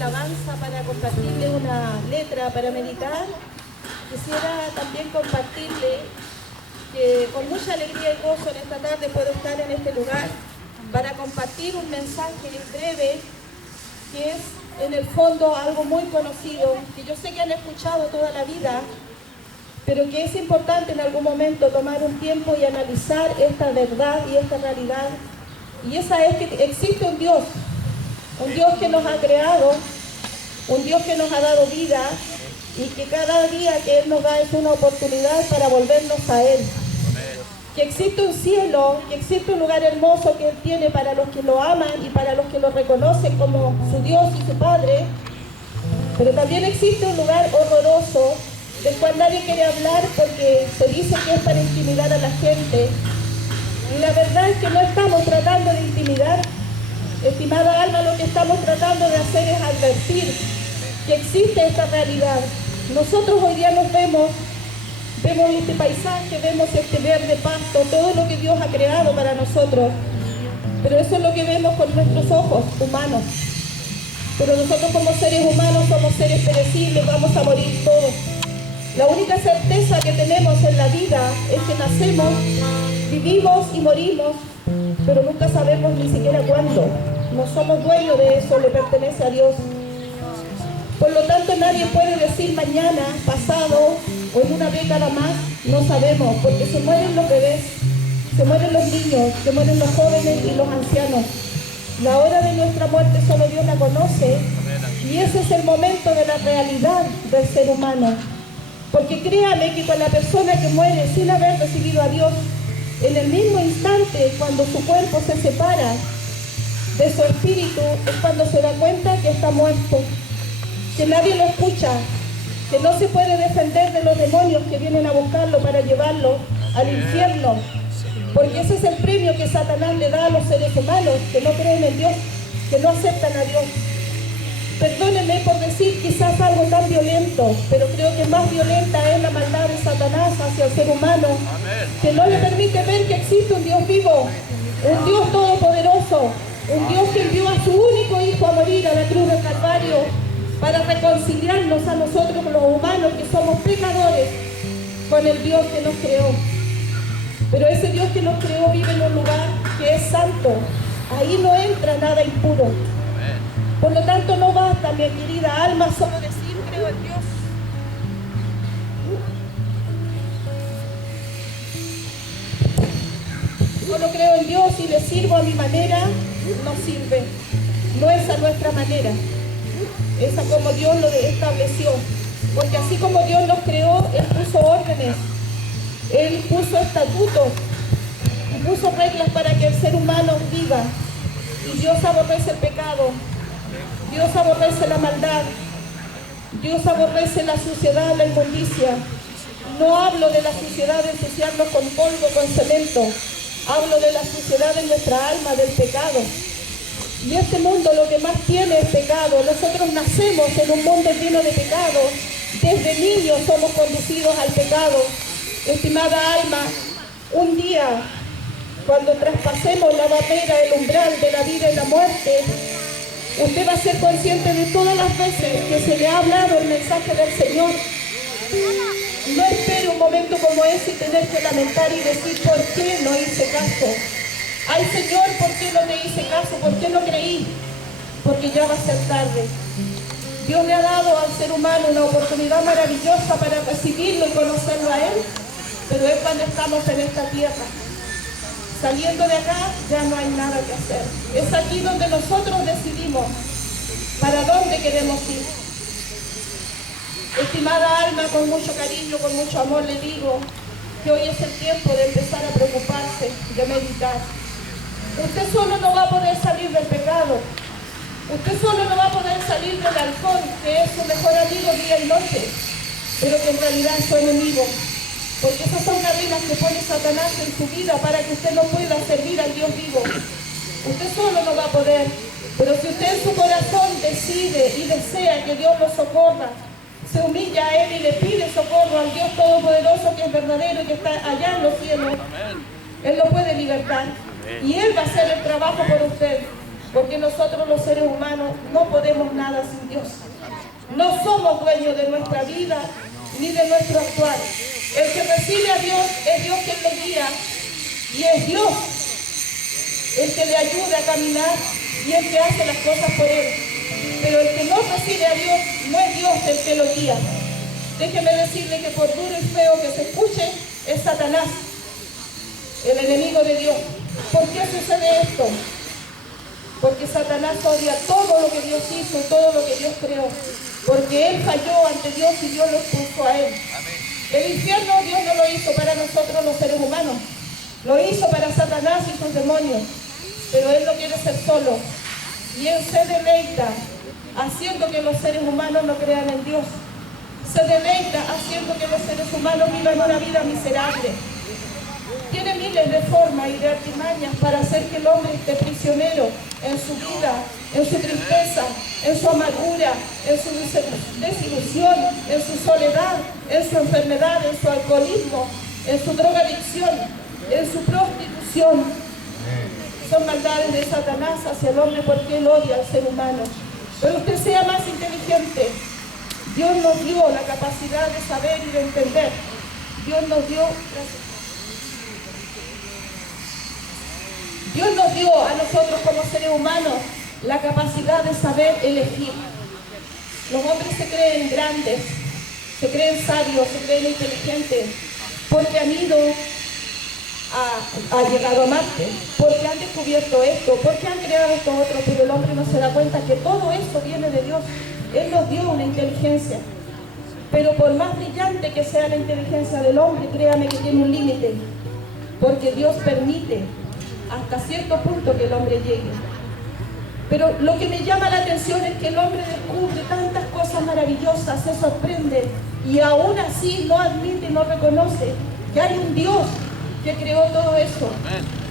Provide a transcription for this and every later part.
alabanza para compartirle una letra para meditar. Quisiera también compartirle que con mucha alegría y gozo en esta tarde puedo estar en este lugar para compartir un mensaje breve que es en el fondo algo muy conocido, que yo sé que han escuchado toda la vida, pero que es importante en algún momento tomar un tiempo y analizar esta verdad y esta realidad. Y esa es que existe un Dios que nos ha creado, un Dios que nos ha dado vida y que cada día que Él nos da es una oportunidad para volvernos a Él. Que existe un cielo, que existe un lugar hermoso que Él tiene para los que lo aman y para los que lo reconocen como su Dios y su Padre, pero también existe un lugar horroroso del cual nadie quiere hablar porque se dice que es para intimidar a la gente. Y la verdad es que no estamos tratando de intimidar, estimada alma, lo que estamos tratando de hacer es advertir que existe esta realidad. Nosotros hoy día nos vemos este paisaje, vemos este verde pasto, todo lo que Dios ha creado para nosotros, pero eso es lo que vemos con nuestros ojos humanos. Pero nosotros como seres humanos somos seres perecibles, vamos a morir todos. La única certeza que tenemos en la vida es que nacemos, vivimos y morimos, pero nunca sabemos ni siquiera cuándo. No somos dueños de eso, le pertenece a Dios. Por lo tanto, nadie puede decir mañana, pasado o en una década más, no sabemos, porque se mueren los bebés, se mueren los niños, se mueren los jóvenes y los ancianos. La hora de nuestra muerte solo Dios la conoce, y ese es el momento de la realidad del ser humano. Porque créame que con la persona que muere sin haber recibido a Dios, en el mismo instante cuando su cuerpo se separa de su espíritu, es cuando se da cuenta que está muerto, que nadie lo escucha, que no se puede defender de los demonios que vienen a buscarlo para llevarlo al infierno. Porque ese es el premio que Satanás le da a los seres humanos, que no creen en Dios, que no aceptan a Dios. Perdónenme por decir quizás algo tan violento, pero creo que más violenta es la maldad de Satanás hacia el ser humano, que no le permite ver que existe un Dios vivo, un Dios todopoderoso, un Dios que envió a su único Hijo a morir a la cruz del Calvario para reconciliarnos a nosotros los humanos que somos pecadores con el Dios que nos creó. Pero ese Dios que nos creó vive en un lugar que es santo, ahí no entra nada impuro. Por lo tanto, no basta, mi querida alma, solo decir creo en Dios. Solo creo en Dios y le sirvo a mi manera, no sirve. No es a nuestra manera, es a como Dios lo estableció. Porque así como Dios nos creó, Él puso órdenes, Él puso estatutos y puso reglas para que el ser humano viva. Y Dios aborrece el pecado. Dios aborrece la maldad, Dios aborrece la suciedad, la inmundicia. No hablo de la suciedad de ensuciarnos con polvo, con cemento. Hablo de la suciedad de nuestra alma, del pecado. Y este mundo lo que más tiene es pecado. Nosotros nacemos en un mundo lleno de pecado. Desde niños somos conducidos al pecado. Estimada alma, un día, cuando traspasemos la barrera, el umbral de la vida y la muerte, usted va a ser consciente de todas las veces que se le ha hablado el mensaje del Señor. No espere un momento como ese y tener que lamentar y decir ¿por qué no hice caso? Ay Señor, ¿por qué no te hice caso? ¿Por qué no creí? Porque ya va a ser tarde. Dios le ha dado al ser humano una oportunidad maravillosa para recibirlo y conocerlo a Él, pero es cuando estamos en esta tierra. Saliendo de acá ya no hay nada que hacer. Es aquí donde nosotros decidimos para dónde queremos ir. Estimada alma, con mucho cariño, con mucho amor le digo que hoy es el tiempo de empezar a preocuparse, de meditar. Usted solo no va a poder salir del pecado. Usted solo no va a poder salir del alcohol, que es su mejor amigo día y noche, pero que en realidad es su enemigo. Porque esas son cadenas que pone Satanás en su vida para que usted no pueda servir al Dios vivo. Usted solo no va a poder, pero si usted en su corazón decide y desea que Dios lo socorra, se humilla a Él y le pide socorro al Dios Todopoderoso que es verdadero y que está allá en los cielos, Él lo puede libertar. Y Él va a hacer el trabajo por usted. porque nosotros los seres humanos no podemos nada sin Dios. No somos dueños de nuestra vida ni de nuestro actuar. El que recibe a Dios es Dios quien lo guía, y es Dios el que le ayuda a caminar y el que hace las cosas por él. Pero el que no recibe a Dios, no es Dios el que lo guía. Déjeme decirle que por duro y feo que se escuche, es Satanás, el enemigo de Dios. ¿Por qué sucede esto? Porque Satanás odia todo lo que Dios hizo, todo lo que Dios creó. Porque él falló ante Dios y Dios lo expulsó a él. El infierno Dios no lo hizo para nosotros los seres humanos. Lo hizo para Satanás y sus demonios. Pero él no quiere ser solo. Y él se deleita haciendo que los seres humanos no crean en Dios. Se deleita haciendo que los seres humanos vivan una vida miserable. Tiene miles de formas y de artimañas para hacer que el hombre esté prisionero en su vida, en su tristeza, en su amargura, en su desilusión, en su soledad, en su enfermedad, en su alcoholismo, en su drogadicción, en su prostitución. Son maldades de Satanás hacia el hombre porque él odia al ser humano. Pero usted sea más inteligente. Dios nos dio la capacidad de saber y de entender. Dios nos dio a nosotros como seres humanos la capacidad de saber elegir. Los hombres se creen grandes, se creen sabios, se creen inteligentes, porque han ido ha llegado a Marte, porque han descubierto esto, porque han creado esto otro, pero el hombre no se da cuenta que todo eso viene de Dios. Él nos dio una inteligencia, pero por más brillante que sea la inteligencia del hombre, créame que tiene un límite, porque Dios permite hasta cierto punto que el hombre llegue. Pero lo que me llama la atención es que el hombre descubre tantas cosas maravillosas, se sorprende, y aún así no admite y no reconoce que hay un Dios que creó todo eso,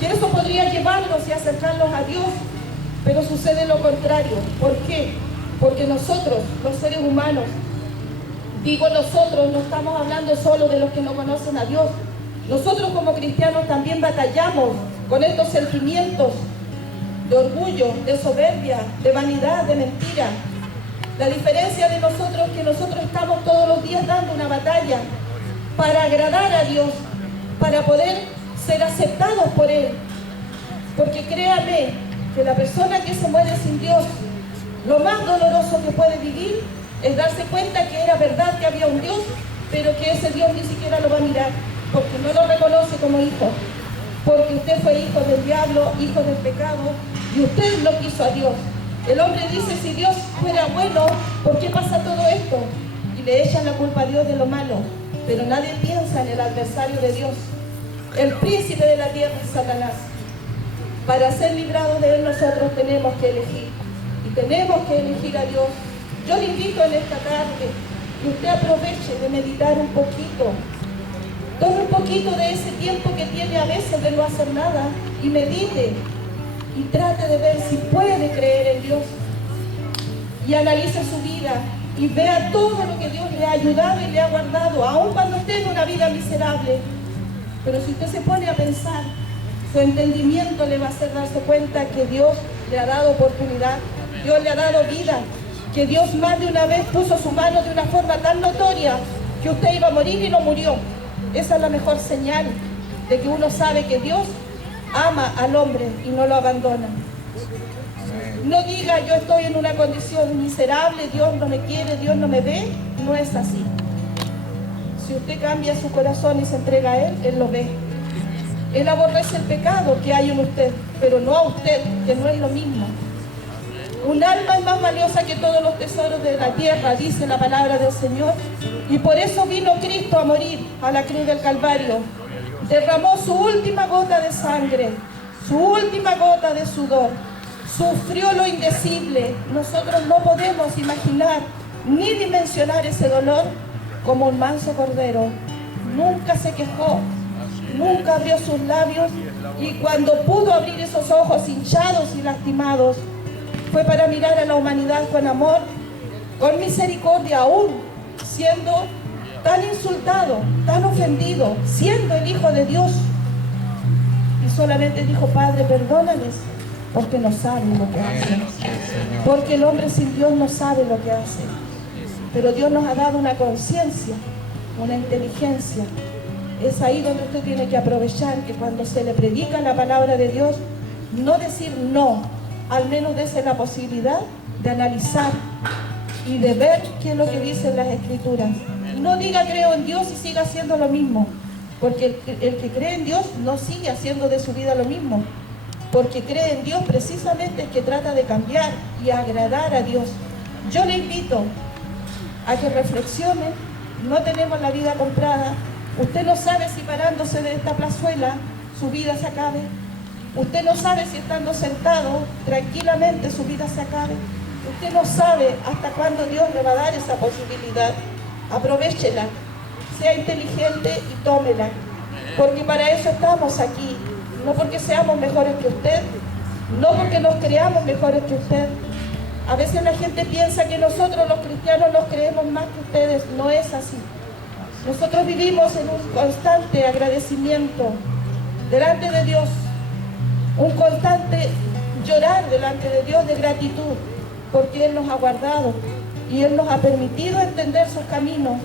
que eso podría llevarlos y acercarlos a Dios, pero sucede lo contrario. ¿Por qué? Porque nosotros, los seres humanos, digo nosotros, no estamos hablando solo de los que no conocen a Dios, nosotros como cristianos también batallamos con estos sentimientos de orgullo, de soberbia, de vanidad, de mentira. La diferencia de nosotros es que nosotros estamos todos los días dando una batalla para agradar a Dios, para poder ser aceptados por Él. Porque créame que la persona que se muere sin Dios, lo más doloroso que puede vivir es darse cuenta que era verdad que había un Dios, pero que ese Dios ni siquiera lo va a mirar, porque no lo reconoce como hijo. Porque usted fue hijo del diablo, hijo del pecado, y usted no quiso a Dios. El hombre dice, si Dios fuera bueno, ¿por qué pasa todo esto? Y le echan la culpa a Dios de lo malo. Pero nadie piensa en el adversario de Dios. El príncipe de la tierra es Satanás. Para ser librados de él nosotros tenemos que elegir. Y tenemos que elegir a Dios. Yo le invito en esta tarde que usted aproveche de meditar un poquito. Tome un poquito de ese tiempo que tiene a veces de no hacer nada y medite. Y trate de ver si puede creer en Dios. Y analice su vida y vea todo lo que Dios le ha ayudado y le ha guardado, aun cuando esté en una vida miserable. Pero si usted se pone a pensar, su entendimiento le va a hacer darse cuenta que Dios le ha dado oportunidad, Dios le ha dado vida, que Dios más de una vez puso su mano de una forma tan notoria que usted iba a morir y no murió. Esa es la mejor señal de que uno sabe que Dios ama al hombre y no lo abandona. No diga, yo estoy en una condición miserable, Dios no me quiere, Dios no me ve. No es así. Si usted cambia su corazón y se entrega a Él, Él lo ve. Él aborrece el pecado que hay en usted, pero no a usted, que no es lo mismo. Un alma es más valiosa que todos los tesoros de la tierra, dice la palabra del Señor. Y por eso vino Cristo a morir a la cruz del Calvario. Derramó su última gota de sangre, su última gota de sudor. Sufrió lo indecible. Nosotros no podemos imaginar ni dimensionar ese dolor como un manso cordero. Nunca se quejó, nunca abrió sus labios, y cuando pudo abrir esos ojos hinchados y lastimados, fue para mirar a la humanidad con amor, con misericordia, aún siendo tan insultado, tan ofendido, siendo el Hijo de Dios. Y solamente dijo, Padre, perdónales, porque no saben lo que hacen. Porque el hombre sin Dios no sabe lo que hace. Pero Dios nos ha dado una conciencia, una inteligencia. Es ahí donde usted tiene que aprovechar que cuando se le predica la palabra de Dios, no decir no, al menos dése la posibilidad de analizar y de ver qué es lo que dicen las Escrituras. No diga creo en Dios y siga haciendo lo mismo, porque el que cree en Dios no sigue haciendo de su vida lo mismo, porque cree en Dios precisamente es que trata de cambiar y agradar a Dios. Yo le invito a que reflexione. No tenemos la vida comprada. Usted no sabe si parándose de esta plazuela su vida se acabe. Usted no sabe si estando sentado tranquilamente su vida se acabe. Usted no sabe hasta cuándo Dios le va a dar esa posibilidad. Aprovéchela, sea inteligente y tómela, porque para eso estamos aquí, no porque seamos mejores que usted, no porque nos creamos mejores que usted. A veces la gente piensa que nosotros los cristianos nos creemos más que ustedes. No es así. Nosotros vivimos en un constante agradecimiento delante de Dios, un constante llorar delante de Dios de gratitud, porque Él nos ha guardado y Él nos ha permitido entender sus caminos,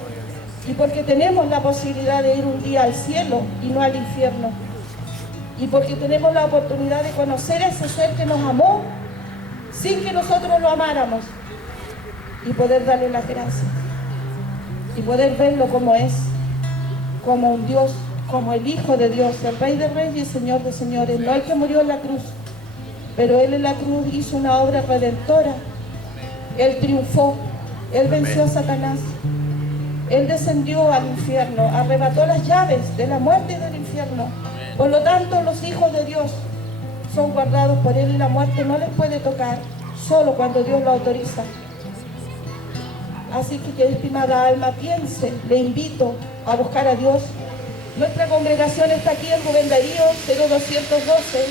y porque tenemos la posibilidad de ir un día al cielo y no al infierno, y porque tenemos la oportunidad de conocer a ese ser que nos amó sin que nosotros lo amáramos, y poder darle las gracias y poder verlo como es, como un Dios, como el Hijo de Dios, el Rey de Reyes y Señor de Señores, no el que murió en la cruz, pero Él en la cruz hizo una obra redentora. Él triunfó, Él venció a Satanás, Él descendió al infierno, arrebató las llaves de la muerte y del infierno. Por lo tanto, los hijos de Dios son guardados por Él y la muerte no les puede tocar, solo cuando Dios lo autoriza. Así que, estimada alma, piense, le invito a buscar a Dios. Nuestra congregación está aquí en Rubén Darío 0212.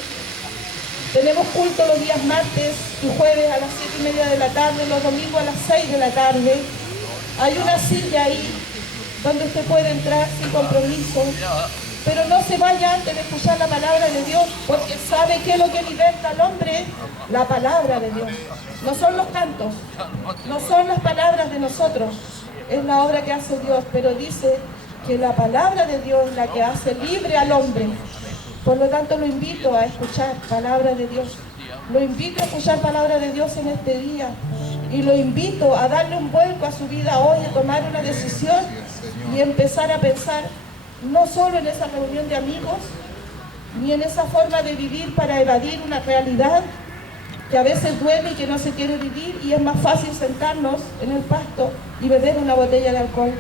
Tenemos culto los días martes y jueves a las 7:30 de la tarde, los domingos a las 6 de la tarde. Hay una silla ahí donde usted puede entrar sin compromiso, pero no se vaya antes de escuchar la palabra de Dios, porque sabe que es lo que liberta al hombre, la palabra de Dios. No son los cantos, no son las palabras de nosotros, es la obra que hace Dios, pero dice que la palabra de Dios es la que hace libre al hombre. Por lo tanto, lo invito a escuchar palabra de Dios. Lo invito a escuchar palabra de Dios en este día. Y lo invito a darle un vuelco a su vida hoy, a tomar una decisión y empezar a pensar no solo en esa reunión de amigos, ni en esa forma de vivir para evadir una realidad que a veces duele y que no se quiere vivir, y es más fácil sentarnos en el pasto y beber una botella de alcohol.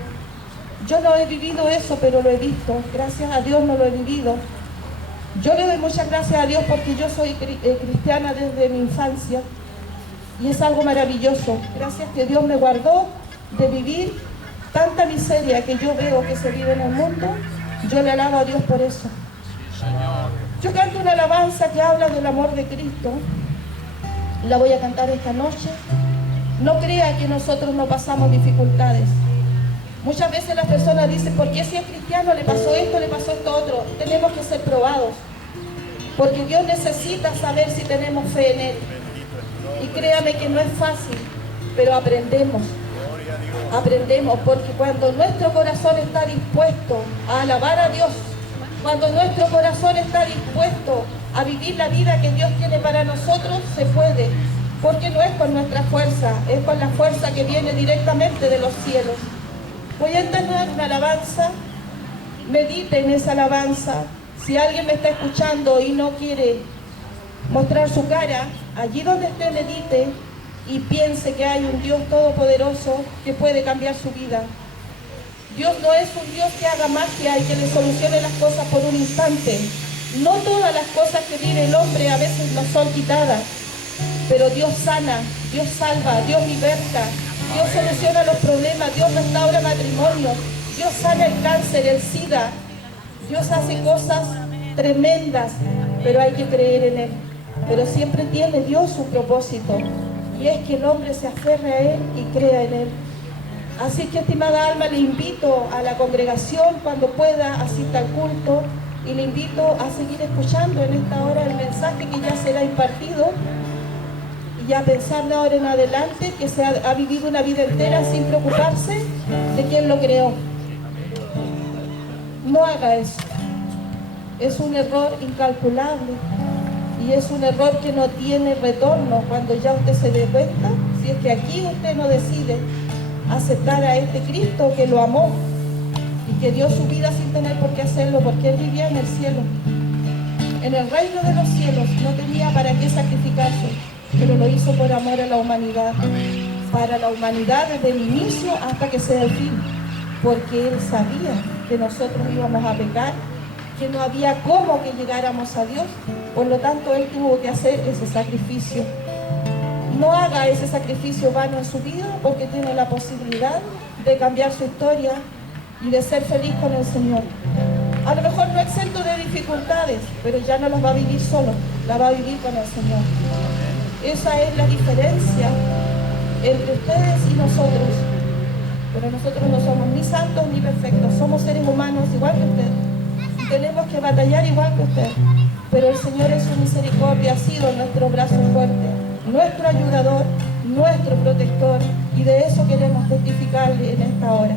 Yo no he vivido eso, pero lo he visto. Gracias a Dios no lo he vivido. Yo le doy muchas gracias a Dios porque yo soy cristiana desde mi infancia y es algo maravilloso. Gracias que Dios me guardó de vivir tanta miseria que yo veo que se vive en el mundo. Yo le alabo a Dios por eso. Yo canto una alabanza que habla del amor de Cristo. La voy a cantar esta noche. No crea que nosotros no pasamos dificultades. Muchas veces las personas dicen, ¿por qué si es cristiano le pasó esto otro? Tenemos que ser probados, porque Dios necesita saber si tenemos fe en Él. Y créame que no es fácil, pero aprendemos, porque cuando nuestro corazón está dispuesto a alabar a Dios, cuando nuestro corazón está dispuesto a vivir la vida que Dios tiene para nosotros, se puede, porque no es con nuestra fuerza, es con la fuerza que viene directamente de los cielos. Voy a entonar una alabanza, medite en esa alabanza. Si alguien me está escuchando y no quiere mostrar su cara, allí donde esté medite y piense que hay un Dios todopoderoso que puede cambiar su vida. Dios no es un Dios que haga magia y que le solucione las cosas por un instante. No todas las cosas que vive el hombre a veces nos son quitadas, pero Dios sana, Dios salva, Dios liberta. Dios soluciona los problemas, Dios restaura matrimonios, Dios sana el cáncer, el SIDA. Dios hace cosas tremendas, pero hay que creer en Él. Pero siempre tiene Dios su propósito, y es que el hombre se aferre a Él y crea en Él. Así que, estimada alma, le invito a la congregación, cuando pueda, asista al culto, y le invito a seguir escuchando en esta hora el mensaje que ya será impartido y a pensar de ahora en adelante que se ha vivido una vida entera sin preocuparse de quién lo creó. No haga eso. Es un error incalculable y es un error que no tiene retorno cuando ya usted se dé cuenta, si es que aquí usted no decide aceptar a este Cristo que lo amó y que dio su vida sin tener por qué hacerlo, porque Él vivía en el cielo, en el reino de los cielos, no tenía para qué sacrificarse, pero lo hizo por amor a la humanidad, para la humanidad desde el inicio hasta que sea el fin, porque Él sabía que nosotros íbamos a pecar, que no había cómo que llegáramos a Dios, por lo tanto Él tuvo que hacer ese sacrificio. No haga ese sacrificio vano en su vida, porque tiene la posibilidad de cambiar su historia y de ser feliz con el Señor. A lo mejor no exento de dificultades, pero ya no las va a vivir solo, las va a vivir con el Señor. Esa es la diferencia entre ustedes y nosotros. Pero nosotros no somos ni santos ni perfectos, somos seres humanos igual que usted. Y tenemos que batallar igual que usted. Pero el Señor en su misericordia ha sido nuestro brazo fuerte, nuestro ayudador, nuestro protector, y de eso queremos testificarle en esta hora.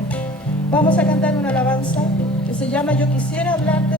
Vamos a cantar una alabanza que se llama Yo quisiera hablarte.